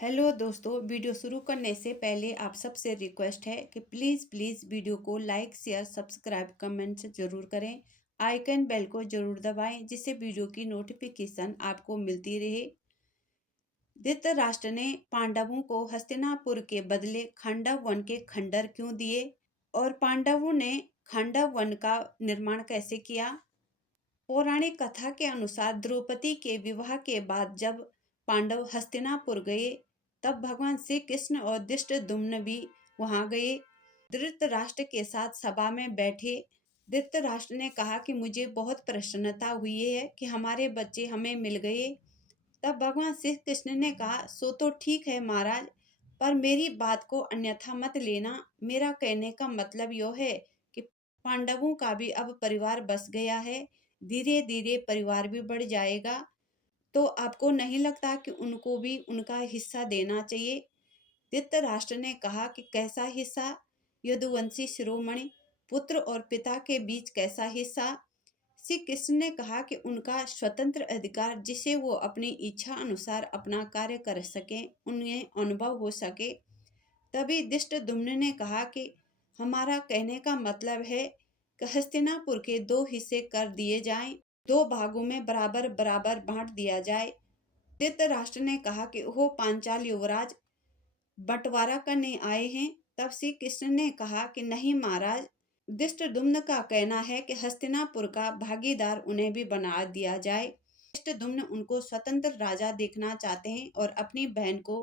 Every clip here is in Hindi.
हेलो दोस्तों, वीडियो शुरू करने से पहले आप सबसे रिक्वेस्ट है कि प्लीज़ वीडियो को लाइक शेयर सब्सक्राइब कमेंट ज़रूर करें। आइकन बेल को ज़रूर दबाएं जिससे वीडियो की नोटिफिकेशन आपको मिलती रहे। धृतराष्ट्र ने पांडवों को हस्तिनापुर के बदले खांडव वन के खंडर क्यों दिए और पांडवों ने खांडव वन का निर्माण कैसे किया। पौराणिक कथा के अनुसार द्रौपदी के विवाह के बाद जब पांडव हस्तिनापुर गए तब भगवान श्री कृष्ण और धृष्टद्युम्न भी वहां गए। धृतराष्ट्र के साथ सभा में बैठे धृतराष्ट्र ने कहा कि मुझे बहुत प्रसन्नता हुई है कि हमारे बच्चे हमें मिल गए। तब भगवान श्री कृष्ण ने कहा, सो तो ठीक है महाराज, पर मेरी बात को अन्यथा मत लेना। मेरा कहने का मतलब यह है कि पांडवों का भी अब परिवार बस गया है, धीरे धीरे परिवार भी बढ़ जाएगा, तो आपको नहीं लगता कि उनको भी उनका हिस्सा देना चाहिए। धृतराष्ट्र ने कहा कि कैसा हिस्सा? यदुवंशी शिरोमणि पुत्र और पिता के बीच कैसा हिस्सा? श्री कृष्ण ने कहा कि उनका स्वतंत्र अधिकार, जिसे वो अपनी इच्छा अनुसार अपना कार्य कर सकें, उन्हें अनुभव हो सके। तभी धृष्टद्युम्न ने कहा कि हमारा कहने का मतलब है कि हस्तिनापुर के 2 हिस्से कर दिए जाएं, 2 भागों में बराबर बराबर बांट दिया जाए। धृतराष्ट्र ने कहा कि वो पांचाल युवराज बंटवारा करने आए हैं। तब श्री कृष्ण ने कहा कि नहीं महाराज, धृष्टद्युम्न का कहना है कि हस्तिनापुर का भागीदार उन्हें भी बना दिया जाए। धृष्टद्युम्न उनको स्वतंत्र राजा देखना चाहते हैं और अपनी बहन को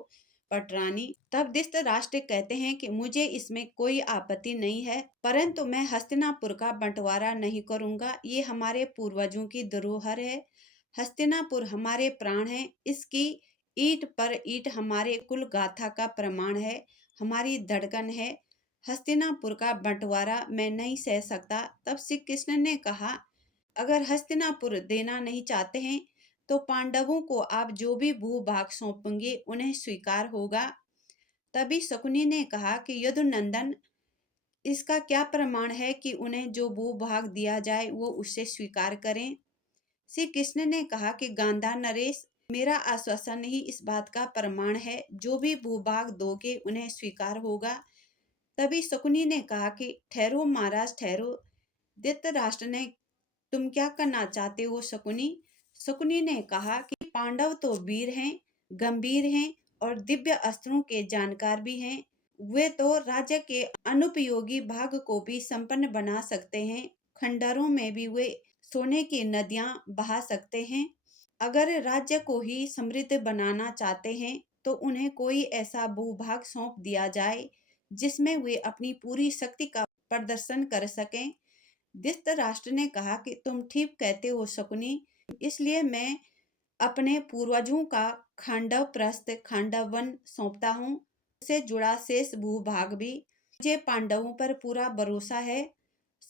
पटरानी। तब धृतराष्ट्र कहते हैं कि मुझे इसमें कोई आपत्ति नहीं है, परंतु मैं हस्तिनापुर का बंटवारा नहीं करूंगा। ये हमारे पूर्वजों की धरोहर है। हस्तिनापुर हमारे प्राण है। इसकी ईंट पर ईंट हमारे कुल गाथा का प्रमाण है, हमारी धड़कन है। हस्तिनापुर का बंटवारा मैं नहीं सह सकता। तब श्री कृष्ण ने कहा, अगर हस्तिनापुर देना नहीं चाहते हैं तो पांडवों को आप जो भी भूभाग सौंपेंगे उन्हें स्वीकार होगा। तभी शकुनी ने कहा कि यदुनंदन, इसका क्या प्रमाण है कि उन्हें जो भूभाग दिया जाए वो उससे स्वीकार करें। श्री कृष्ण ने कहा कि गांधार नरेश, मेरा आश्वासन ही इस बात का प्रमाण है, जो भी भूभाग दोगे उन्हें स्वीकार होगा। तभी शकुनी ने कहा कि ठहरो महाराज ठहरो। धृतराष्ट्र ने, तुम क्या करना चाहते हो शकुनी? शकुनी ने कहा कि पांडव तो वीर हैं, गंभीर हैं और दिव्य अस्त्रों के जानकार भी हैं। वे तो राज्य के अनुपयोगी भाग को भी संपन्न बना सकते हैं। खंडरों में भी वे सोने की नदियां बहा सकते हैं। अगर राज्य को ही समृद्ध बनाना चाहते हैं तो उन्हें कोई ऐसा भूभाग सौंप दिया जाए जिसमें वे अपनी पूरी शक्ति का प्रदर्शन कर सकें। धृतराष्ट्र ने कहा कि तुम ठीक कहते हो शकुनी, इसलिए मैं अपने पूर्वजों का खांडव प्रस्थ खांडव वन सौंपता हूँ। उससे जुड़ा शेष भूभाग भी। मुझे पांडवों पर पूरा भरोसा है।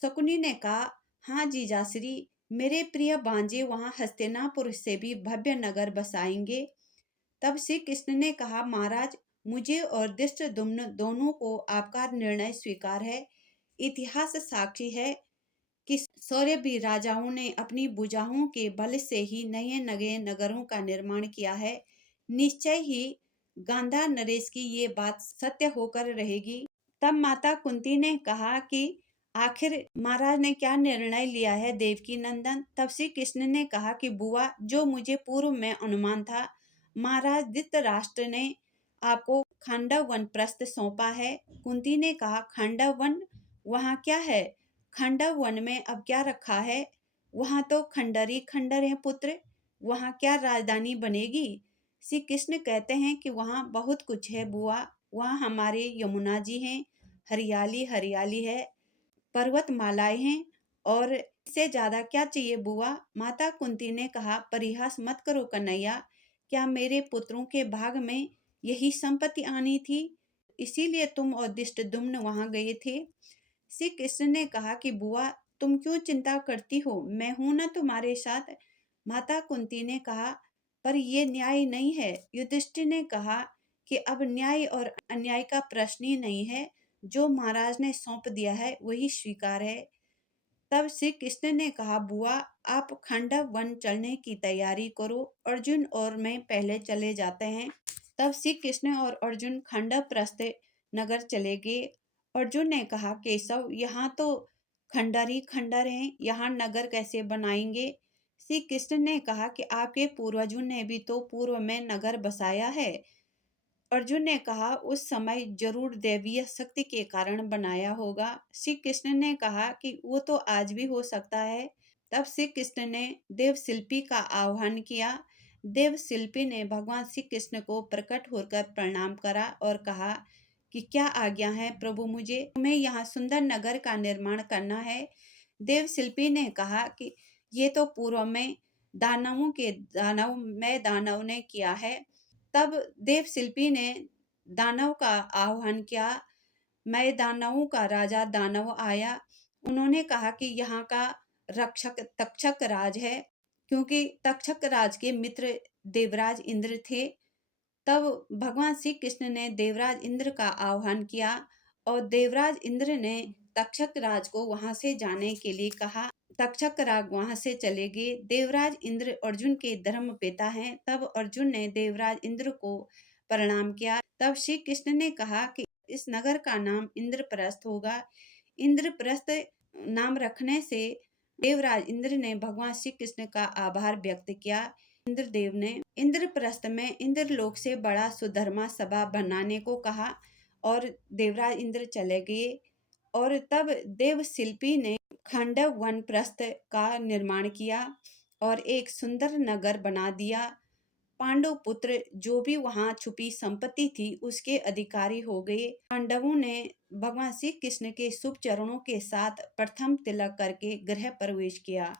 शकुनी ने कहा, हाँ जीजाश्री, मेरे प्रिय भांजे वहां हस्तिनापुर से भी भव्य नगर बसाएंगे। तब श्री कृष्ण ने कहा, महाराज, मुझे और धृष्टद्युम्न दोनों को आपका निर्णय स्वीकार है। इतिहास साक्षी है कि सौरभी राजाओं ने अपनी भुजाओं के बल से ही नए नए नगरों का निर्माण किया है। निश्चय ही गांधार नरेश की ये बात सत्य होकर रहेगी। तब माता कुंती ने कहा कि आखिर महाराज ने क्या निर्णय लिया है देवकी नंदन? तब श्री कृष्ण ने कहा कि बुआ, जो मुझे पूर्व में अनुमान था, महाराज धृतराष्ट्र ने आपको खांडव वन प्रस्थ सौंपा है। कुंती ने कहा, खांडव वन? वहाँ क्या है? खांडव वन में अब क्या रखा है? वहाँ तो खंडर ही खंडर है पुत्र, वहाँ क्या राजधानी बनेगी? श्री कृष्ण कहते हैं कि वहाँ बहुत कुछ है बुआ। वहाँ हमारे यमुना जी हैं, हरियाली हरियाली है, पर्वतमालाएं हैं, और इससे ज्यादा क्या चाहिए बुआ? माता कुंती ने कहा, परिहास मत करो कन्हैया, क्या मेरे पुत्रों के भाग में यही संपत्ति आनी थी? इसीलिए तुम और धृष्टद्युम्न वहां गए थे। श्री कृष्ण ने कहा कि बुआ, तुम क्यों चिंता करती हो, मैं हूं ना तुम्हारे साथ। माता कुंती ने कहा, पर ये न्याय नहीं है। युधिष्ठिर ने कहा कि अब न्याय और अन्याय का प्रश्न ही नहीं है, जो महाराज ने सौंप दिया है वही स्वीकार है। तब श्री कृष्ण ने कहा, बुआ, आप खांडव वन चलने की तैयारी करो, अर्जुन और मैं पहले चले जाते हैं। तब श्री कृष्ण और अर्जुन खंडप्रस्थ नगर चले गए। अर्जुन ने कहा, केशव, यहाँ तो खंडर ही खंडर हैं, यहाँ नगर कैसे बनाएंगे? श्री कृष्ण ने कहा कि आपके पूर्वजों ने भी तो पूर्व में नगर बसाया है। अर्जुन ने कहा, उस समय जरूर दैवीय शक्ति के कारण बनाया होगा। श्री कृष्ण ने कहा कि वो तो आज भी हो सकता है। तब श्री कृष्ण ने देव शिल्पी का आह्वान किया। देव शिल्पी ने भगवान श्री कृष्ण को प्रकट होकर प्रणाम करा और कहा कि क्या आज्ञा है प्रभु, मुझे तुम्हें यहाँ सुंदर नगर का निर्माण करना है। देव शिल्पी ने कहा कि ये तो पूर्व में दानव ने किया है। तब देव शिल्पी ने दानव का आह्वान किया। मैं दानवों का राजा दानव आया। उन्होंने कहा कि यहाँ का रक्षक तक्षक राज है, क्योंकि तक्षक राज के मित्र देवराज इंद्र थे। तब भगवान श्री कृष्ण ने देवराज इंद्र का आह्वान किया और देवराज इंद्र ने तक्षक राज को वहां से जाने के लिए कहा। तक्षक राज वहां से चले गए। देवराज इंद्र अर्जुन के धर्म पिता हैं। तब अर्जुन ने देवराज इंद्र को प्रणाम किया। तब श्री कृष्ण ने कहा कि इस नगर का नाम इंद्रप्रस्थ होगा। इंद्रप्रस्थ नाम रखने से देवराज इंद्र ने भगवान श्री कृष्ण का आभार व्यक्त किया। इंद्रदेव ने इंद्रप्रस्थ में इंद्रलोक से बड़ा सुधर्मा सभा बनाने को कहा और देवराज इंद्र चले गए। और तब देव शिल्पी ने खंडव वनप्रस्थ का निर्माण किया और एक सुंदर नगर बना दिया। पांडु पुत्र जो भी वहां छुपी संपत्ति थी उसके अधिकारी हो गए। पांडवों ने भगवान श्री कृष्ण के शुभ चरणों के साथ प्रथम तिलक करके गृह प्रवेश किया।